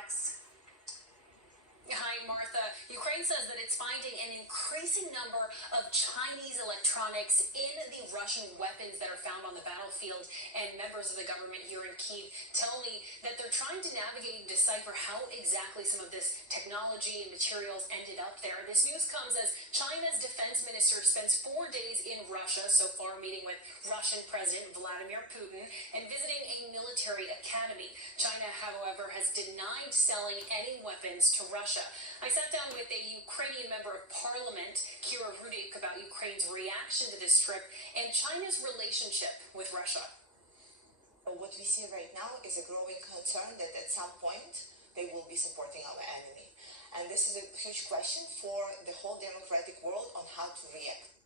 Alex. Hi, Martha. Ukraine says that it's finding an increasing number of Chinese electronics in the Russian weapons that are found on the battlefield. And members of the government here in Kyiv tell me that they're trying to navigate and decipher how exactly some of this technology and materials ended up there. This news comes as China's defense minister spends 4 days in Russia so far, meeting with Russian President Vladimir Putin and visiting a military academy. China, however, has denied selling any weapons to Russia. I sat down with a Ukrainian member of parliament, Kira Rudik, about Ukraine's reaction to this trip and China's relationship with Russia. What we see right now is a growing concern that at some point they will be supporting our enemy. And this is a huge question for the whole democratic world on how to react.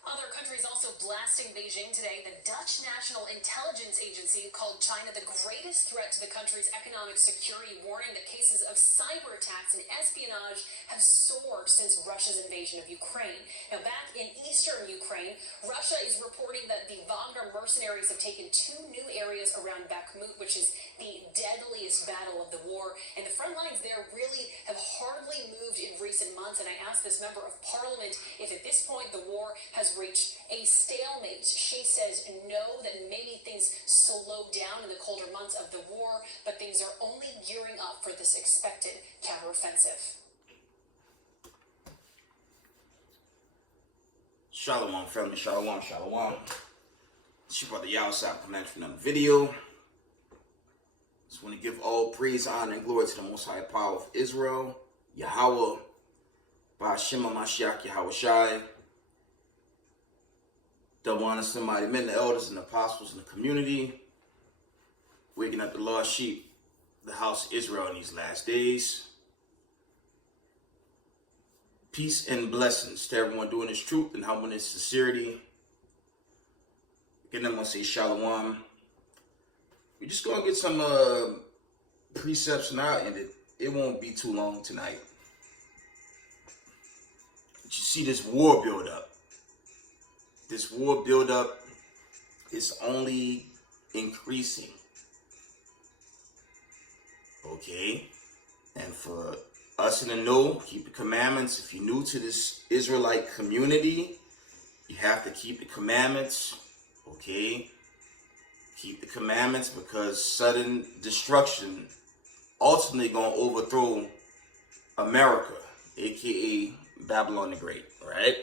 Other countries also blasting Beijing today. The Dutch National Intelligence Agency called China the greatest threat to the country's economic security, warning that cases of cyber attacks and espionage have soared since Russia's invasion of Ukraine. Now, back in eastern Ukraine, Russia is reporting that the Wagner mercenaries have taken 2 new areas around Bakhmut, which is the deadliest battle of the war. And the front lines there really have hardly moved in recent months. And I asked this member of parliament if at this point the war has reached a stalemate. She says no, that maybe things slow down in the colder months of the war, but things are only gearing up for this expected counteroffensive. Shalom, family. Shalom, shalom. It's your brother Yawasab coming from another video. Just want to give all praise, honor, and glory to the Most High Power of Israel, Yahweh, Ba'Shem HaMashiach, Yahweh Shai, the honest and mighty men, the elders and the apostles in the community, waking up the lost sheep, the house of Israel in these last days. Peace and blessings to everyone doing this truth and humbleness, sincerity. Again, I'm going to say shalom. We're just going to get some precepts now, and it won't be too long tonight. But you see this war build up. This war buildup is only increasing. Okay? And for us in the know, keep the commandments. If you're new to this Israelite community, you have to keep the commandments. Okay? Keep the commandments, because sudden destruction ultimately going to overthrow America, aka Babylon the Great, right?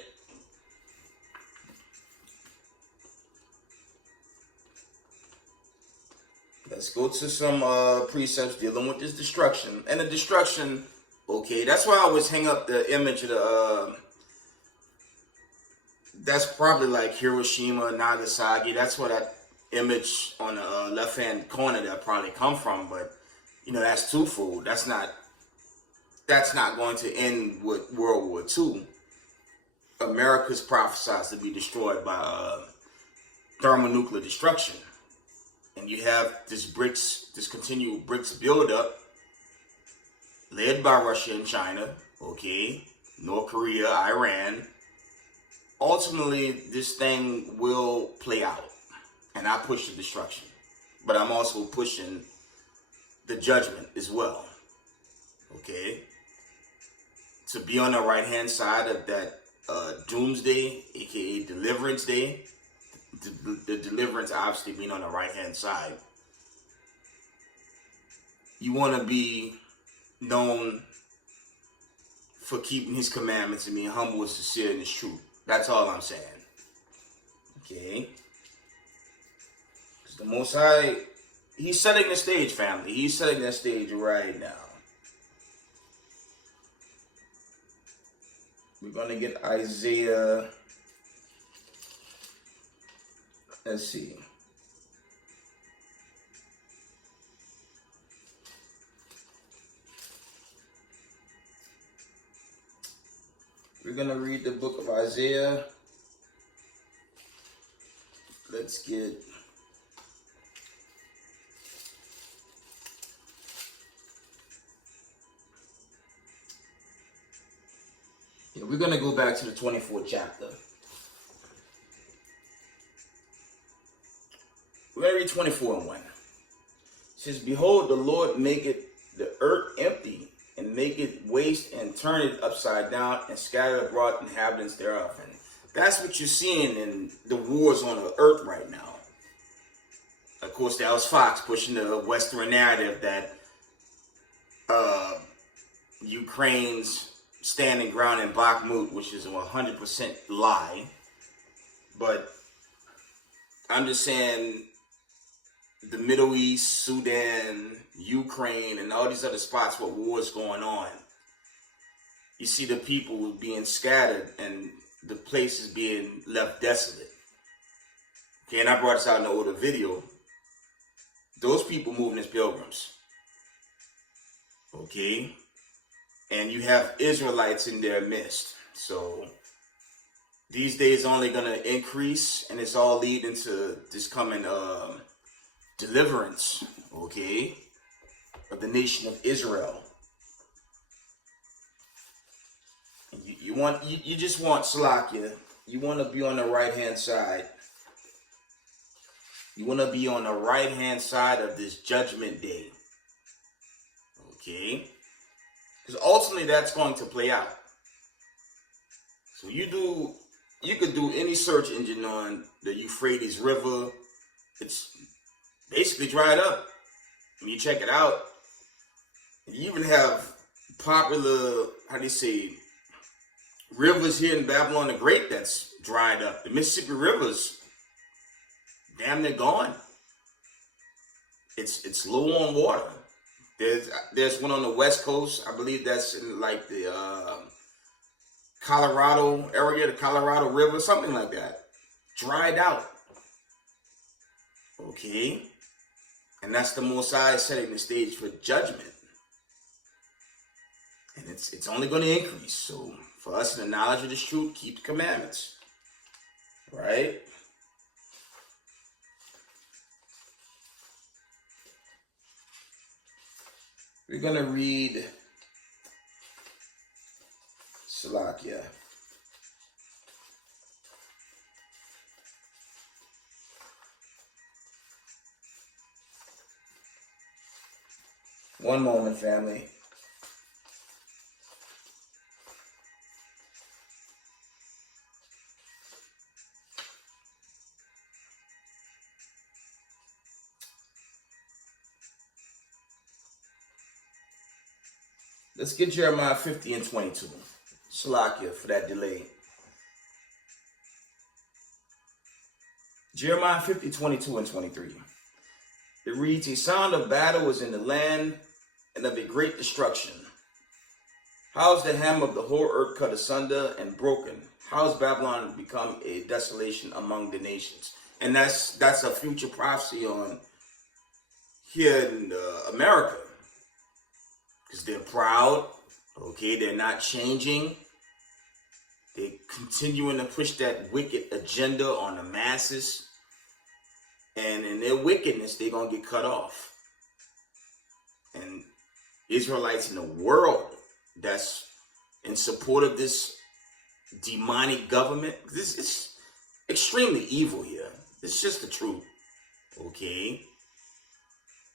Let's go to some precepts dealing with this destruction. And the destruction, okay, that's why I always hang up the image of the, that's probably like Hiroshima, Nagasaki. That's where that image on the left-hand corner that probably come from. But, you know, that's twofold. That's not going to end with World War II. America's prophesied to be destroyed by thermonuclear destruction. And you have this continued BRICS buildup led by Russia and China, okay, North Korea, Iran. Ultimately, this thing will play out. And I push the destruction. But I'm also pushing the judgment as well, okay? To be on the right-hand side of that doomsday, aka deliverance day. The deliverance obviously being on the right-hand side. You want to be known for keeping his commandments and being humble and sincere in his truth. That's all I'm saying. Okay? Because the Most High, he's setting the stage, family. He's setting the stage right now. We're going to get Isaiah. Let's see. We're going to read the book of Isaiah. Let's get we're going to go back to the 24th chapter. We're going to read 24 and 1. says, behold, the Lord maketh the earth empty, and make it waste, and turn it upside down, and scatter abroad inhabitants thereof. And that's what you're seeing in the wars on the earth right now. Of course, that was Fox pushing the Western narrative that Ukraine's standing ground in Bakhmut, which is a 100% lie. But I'm just saying, the Middle East, Sudan, Ukraine, and all these other spots where wars going on, you see the people being scattered and the places being left desolate. Okay, and I brought this out in the older video. Those people moving as pilgrims. Okay, and you have Israelites in their midst. So these days only going to increase, and it's all leading to this coming deliverance, okay, of the nation of Israel. And you just want Salakia. You want to be on the right hand side. You want to be on the right hand side of this judgment day. Okay? Because ultimately that's going to play out. So you could do any search engine on the Euphrates River. It's basically dried up. When you check it out, you even have popular, rivers here in Babylon the Great that's dried up. The Mississippi River's damn near gone. It's low on water. There's one on the West Coast. I believe that's in like the Colorado area, the Colorado River, something like that. Dried out. Okay. And that's the Mosai setting the stage for judgment. And it's only going to increase. So for us in the knowledge of this truth, keep the commandments. Right? We're going to read Salakia. One moment, family. Let's get Jeremiah 50 and 22. Salakia for that delay. Jeremiah 50, 22 and 23. It reads, a sound of battle is in the land and of a great destruction. How is the hem of the whole earth cut asunder and broken? How has Babylon become a desolation among the nations? And that's a future prophecy on here in America. Because they're proud, okay, they're not changing. They're continuing to push that wicked agenda on the masses. And in their wickedness, they're going to get cut off. And Israelites in the world that's in support of this demonic government, this is extremely evil here. It's just the truth, okay?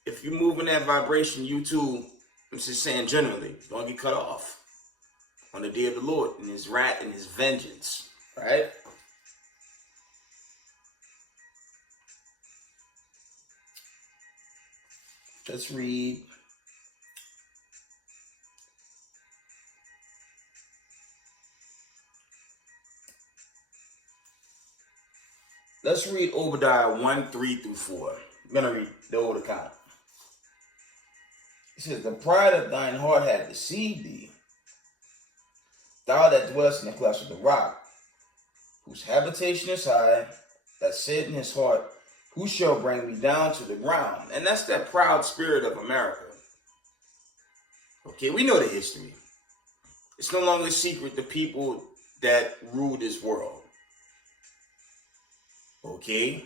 If you move in that vibration, you too, I'm just saying generally, you're going to get cut off on the day of the Lord and his wrath and his vengeance, right? Let's read Obadiah 1, 3 through 4. I'm going to read the old account. It says, the pride of thine heart hath deceived thee, thou that dwellest in the clefts of the rock, whose habitation is high, that said in his heart, who shall bring me down to the ground? And that's that proud spirit of America. Okay, we know the history. It's no longer a secret the people that rule this world. Okay?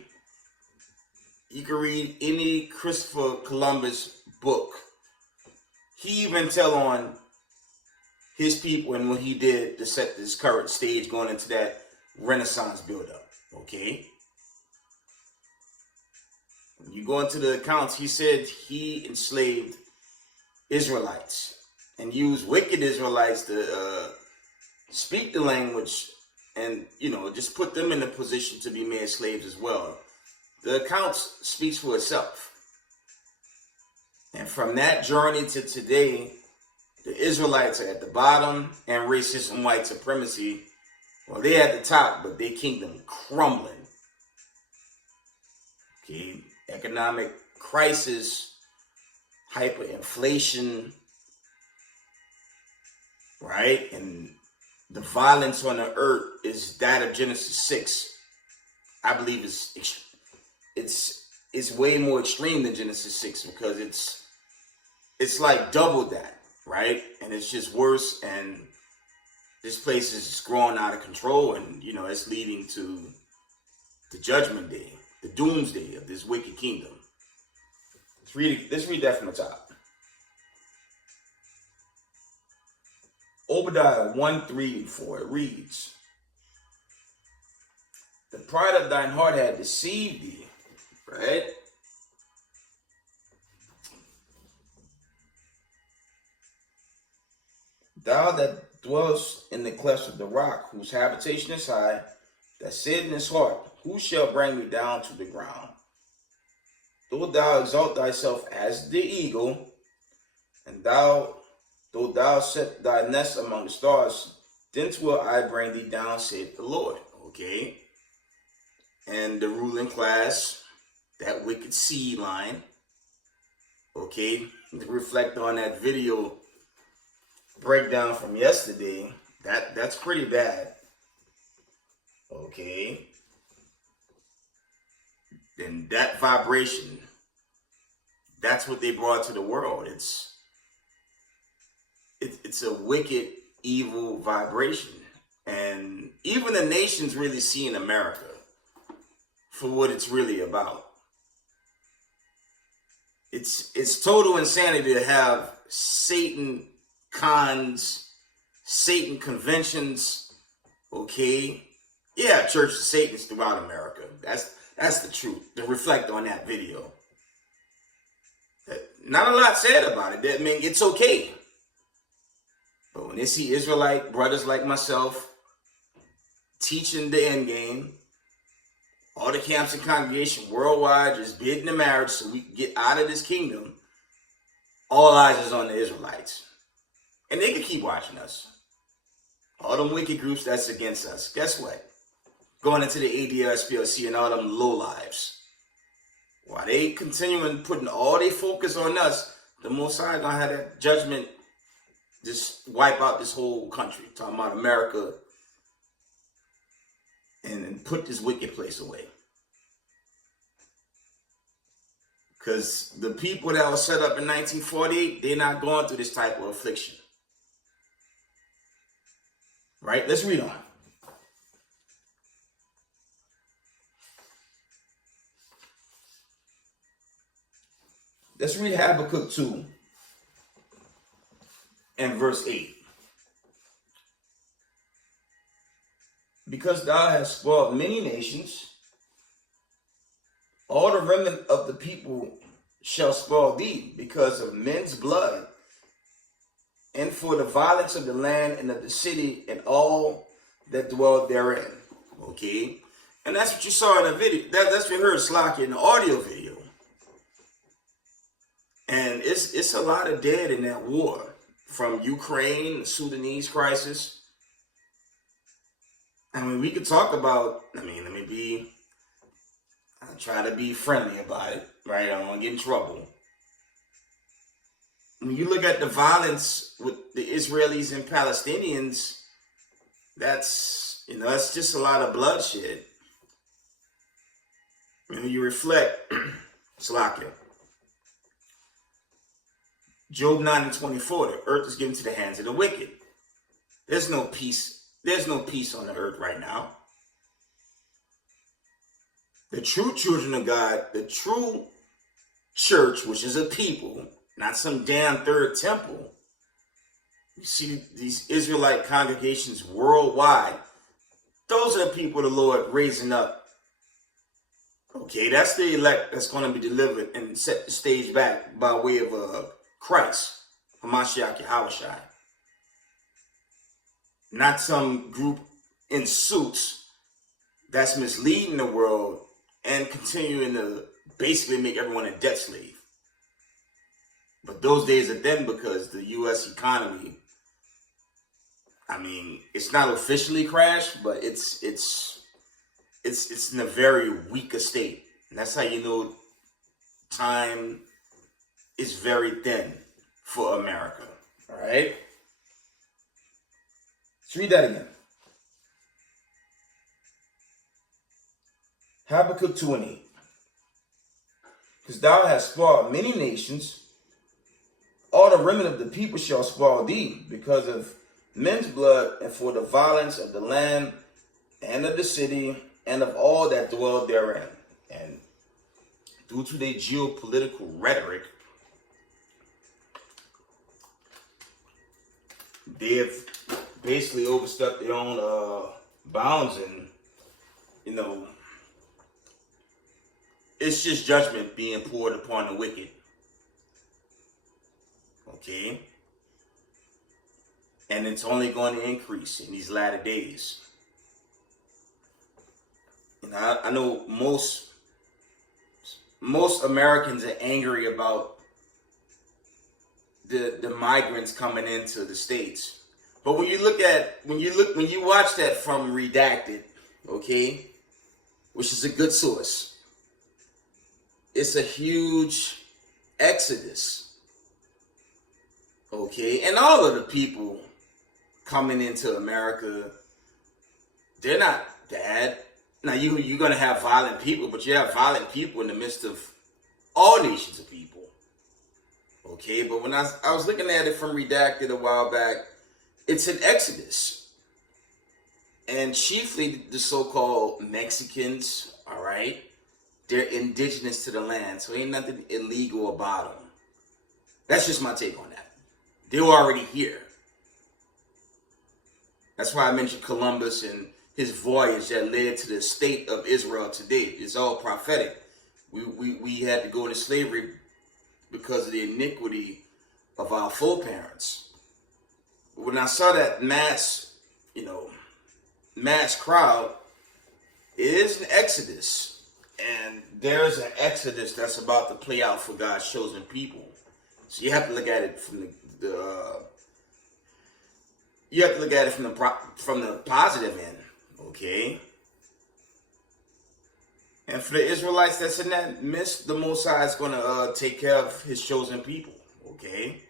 You can read any Christopher Columbus book. He even tell on his people and what he did to set this current stage going into that Renaissance buildup. Okay? When you go into the accounts, he said he enslaved Israelites and used wicked Israelites to speak the language and, just put them in a position to be made slaves as well. The accounts speaks for itself. And from that journey to today, the Israelites are at the bottom and racism, white supremacy, well, they're at the top, but their kingdom crumbling. Okay, economic crisis, hyperinflation, right? And the violence on the earth is that of Genesis 6. I believe it's way more extreme than Genesis 6 because it's like double that, right? And it's just worse, and this place is just growing out of control, and it's leading to the judgment day, the doomsday of this wicked kingdom. Let's read that from the top. Obadiah 1:3-4. It reads, "The pride of thine heart had deceived thee," right? "Thou that dwellest in the clefts of the rock, whose habitation is high, that said in his heart, who shall bring me down to the ground? Though thou exalt thyself as the eagle, and though thou set thy nest among the stars, thence will I bring thee down, saith the Lord." Okay. And the ruling class, that wicked seed line, okay, to reflect on that video breakdown from yesterday, that's pretty bad. Okay. And that vibration, that's what they brought to the world. It's a wicked, evil vibration. And even the nations really see in America for what it's really about. It's total insanity to have Satan cons, Satan conventions, okay? Yeah, Church of Satan is throughout America. That's the truth. To reflect on that video. Not a lot said about it. I mean, it's okay. But when they see Israelite brothers like myself teaching the end game, all the camps and congregation worldwide just bidding the marriage so we can get out of this kingdom, all eyes is on the Israelites. And they can keep watching us. All them wicked groups that's against us. Guess what? Going into the ADL, SPLC, and all them lowlives. While they continuing putting all their focus on us, the Most High gonna have that judgment just wipe out this whole country. Talking about America, and put this wicked place away. Because the people that were set up in 1948, they're not going through this type of affliction. Right? Let's read on. Let's read Habakkuk 2 and verse 8. "Because thou hast spoiled many nations, all the remnant of the people shall spoil thee because of men's blood, and for the violence of the land and of the city and all that dwell therein." Okay? And that's what you saw in the video. That's what you heard Slack in the audio video. And it's a lot of dead in that war. From Ukraine, the Sudanese crisis. I mean, we could talk about, I'll try to be friendly about it, right? I don't want to get in trouble. When you look at the violence with the Israelis and Palestinians, that's just a lot of bloodshed. When you reflect, Salakia, Job 9:24, the earth is given to the hands of the wicked. There's no peace. There's no peace on the earth right now. The true children of God, the true church, which is a people, not some damn third temple. You see these Israelite congregations worldwide. Those are the people of the Lord raising up. Okay, that's the elect that's going to be delivered and set the stage back by way of Christ, Hamashiach Yahushai. Not some group in suits that's misleading the world and continuing to basically make everyone a debt slave. But those days are then, because the U.S. economy, I mean, it's not officially crashed, but it's in a very weak state. And that's how you know time is very thin for America. All right? Let's read that again. Habakkuk 2:8. Because thou hast spoiled many nations, all the remnant of the people shall spoil thee, because of men's blood, and for the violence of the land and of the city and of all that dwell therein. And due to their geopolitical rhetoric, they have basically overstepped their own bounds, and it's just judgment being poured upon the wicked. Okay? And it's only going to increase in these latter days. And I know most Americans are angry about the migrants coming into the States. But when you watch that from Redacted, okay, which is a good source, it's a huge exodus. Okay, and all of the people coming into America, they're not bad. Now you're gonna have violent people, but you have violent people in the midst of all nations of people. Okay, but when I was looking at it from Redacted a while back, it's an exodus. And chiefly the so-called Mexicans, all right, they're indigenous to the land, so ain't nothing illegal about them. That's just my take on that. They were already here. That's why I mentioned Columbus and his voyage that led to the state of Israel today. It's all prophetic. We had to go into slavery because of the iniquity of our foreparents. When I saw that mass crowd, it is an exodus. And there's an exodus that's about to play out for God's chosen people. So you have to look at it from the positive end, okay? And for the Israelites that's in that midst, the Most High is going to take care of His chosen people, okay?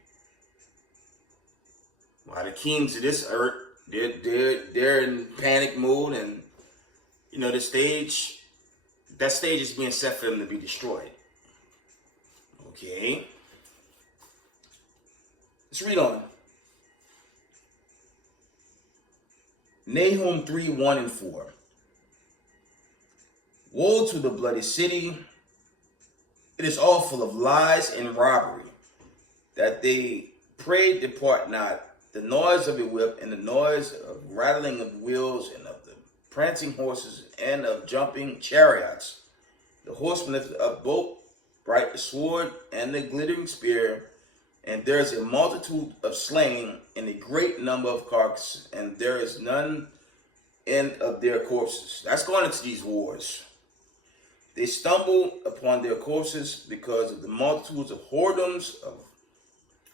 While the kings of this earth, they're in panic mode, and that stage is being set for them to be destroyed, okay? Let's read on. Nahum 3:1-4. Woe to the bloody city! It is all full of lies and robbery, that they pray depart not. The noise of the whip and the noise of rattling of wheels and of the prancing horses and of jumping chariots. The horseman lifted up both bright the sword and the glittering spear, and there is a multitude of slain and a great number of carcasses, and there is none end of their corpses. That's going into these wars. They stumble upon their corpses because of the multitudes of whoredoms, of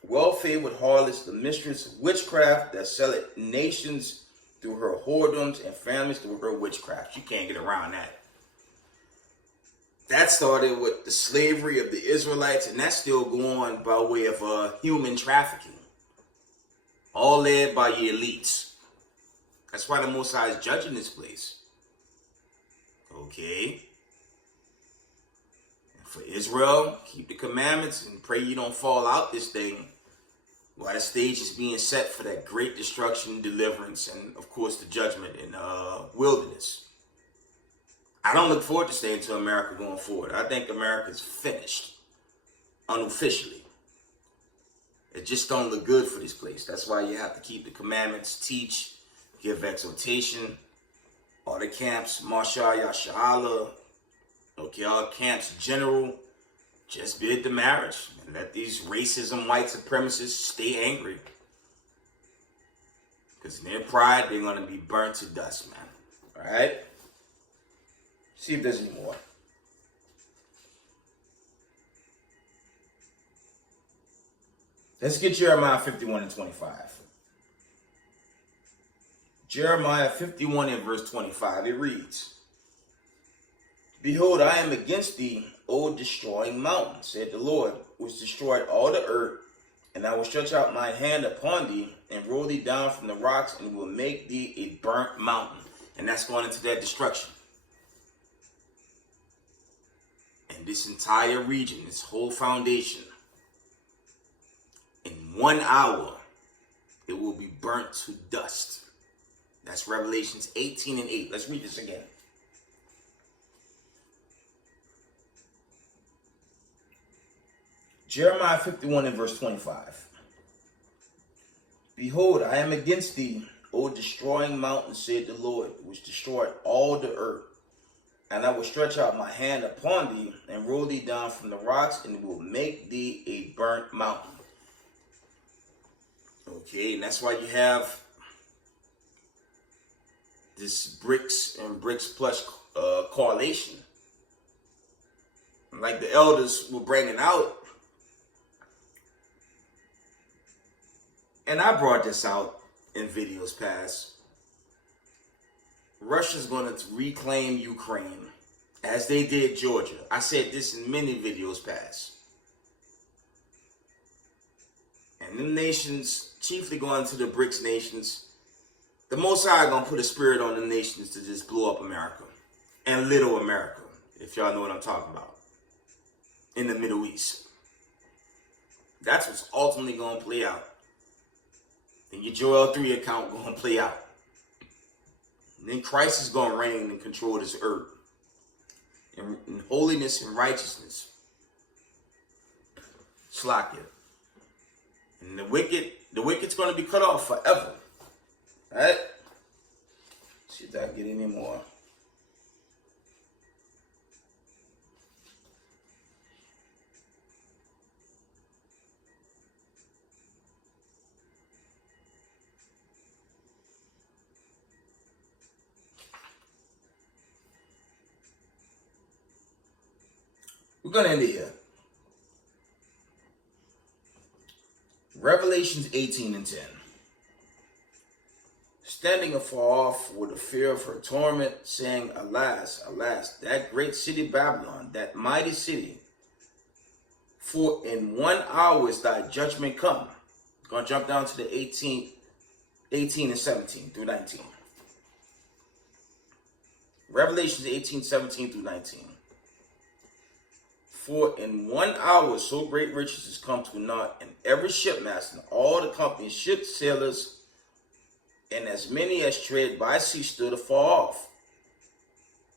well-favored harlots, the mistress of witchcraft that selleth nations through her whoredoms and families through her witchcraft. You can't get around that. That started with the slavery of the Israelites, and that's still going by way of human trafficking. All led by your elites. That's why the Most High is judging this place. Okay? And for Israel, keep the commandments and pray you don't fall out this thing while the stage is being set for that great destruction, deliverance, and of course the judgment in wilderness. I don't look forward to staying to America going forward. I think America's finished, unofficially. It just don't look good for this place. That's why you have to keep the commandments, teach, give exhortation, all the camps, Mashah Yasha'Allah, Okay, all camps general, just bid the marriage and let these racism, white supremacists stay angry. Because in their pride, they're going to be burnt to dust, man. All right? See if there's any more. Let's get Jeremiah 51 and 25. Jeremiah 51 and verse 25. It reads, Behold, I am against thee, O destroying mountain, said the Lord, which destroyed all the earth. And I will stretch out my hand upon thee, and roll thee down from the rocks, and will make thee a burnt mountain. And that's going into that destruction. And this entire region, this whole foundation, in 1 hour, it will be burnt to dust. That's Revelations 18 and 8. Let's read this again. Jeremiah 51 and verse 25. Behold, I am against thee, O destroying mountain, said the Lord, which destroyed all the earth. And I will stretch out my hand upon thee, and roll thee down from the rocks, and will make thee a burnt mountain. Okay, and that's why you have this BRICS and BRICS Plus coalition. Like the elders were bringing out, and I brought this out in videos past, Russia's going to reclaim Ukraine as they did Georgia. I said this in many videos past. And them nations, chiefly going to the BRICS nations, the Most High going to put a spirit on the nations to just blow up America. And little America, if y'all know what I'm talking about. In the Middle East. That's what's ultimately going to play out. Then your Joel 3 account going to play out. And then Christ is going to reign and control this earth. In holiness and righteousness. Slack it. And the wicked's going to be cut off forever. Alright? See if I can get any more. We're going to end it here. Revelations 18 and 10. Standing afar off with the fear of her torment, saying, Alas, alas, that great city Babylon, that mighty city, for in 1 hour is thy judgment come. Going to jump down to the 18 and 17 through 19. Revelations 18, 17 through 19. For in 1 hour so great riches is come to naught, and every shipmaster, and all the company's ship sailors, and as many as tread by sea stood afar off,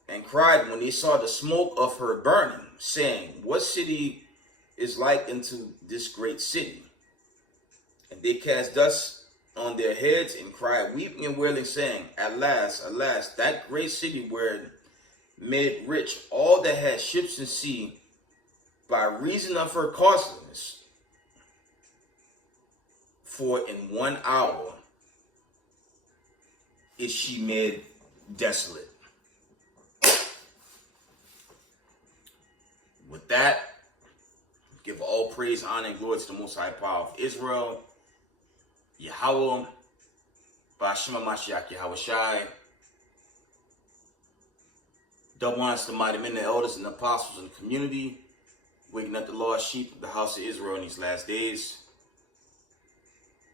and cried when they saw the smoke of her burning, saying, What city is like unto this great city? And they cast dust on their heads, and cried, weeping and wailing, saying, Alas, alas, that great city where made rich all that had ships in sea, by reason of her costliness. For in 1 hour is she made desolate. With that, give all praise, honor, and glory to the Most High Power of Israel, Yahweh, Ba'ashima Mashiach Yahweh Shai. Double honors to the mighty men, the elders, and the apostles in the community, waking up the lost sheep of the house of Israel in these last days.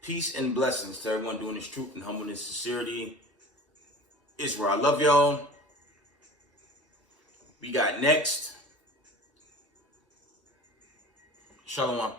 Peace and blessings to everyone doing this truth and humbleness, sincerity. Israel, I love y'all. We got next. Shalom.